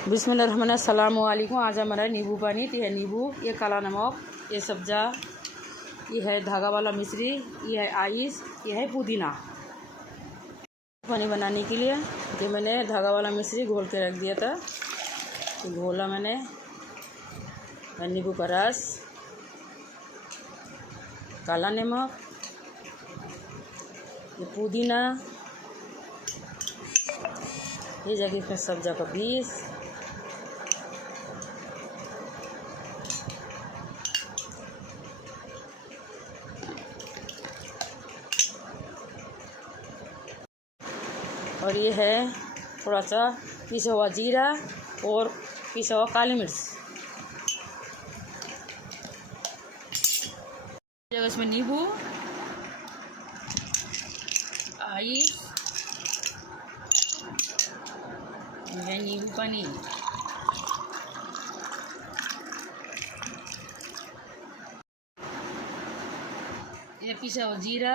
बिस्मिल्लाहिर्रहमानिर्रहीम। आज हमारा नींबू पानी। तो है नींबू, ये काला नमक, ये सब्जा, ये है धागा वाला मिश्री, ये है आइस, ये है पुदीना। पानी बनाने के लिए ये मैंने धागा वाला मिश्री घोल के रख दिया था। तो घोला मैंने नींबू का रस, काला नमक, ये पुदीना, ये जगह इसमें सब्जा का बीज, और ये है थोड़ा सा पिसा हुआ जीरा और पिसा हुआ काली मिर्च। जगह इसमें नींबू, आइस, है नींबू पानी, ये पिसा हुआ जीरा,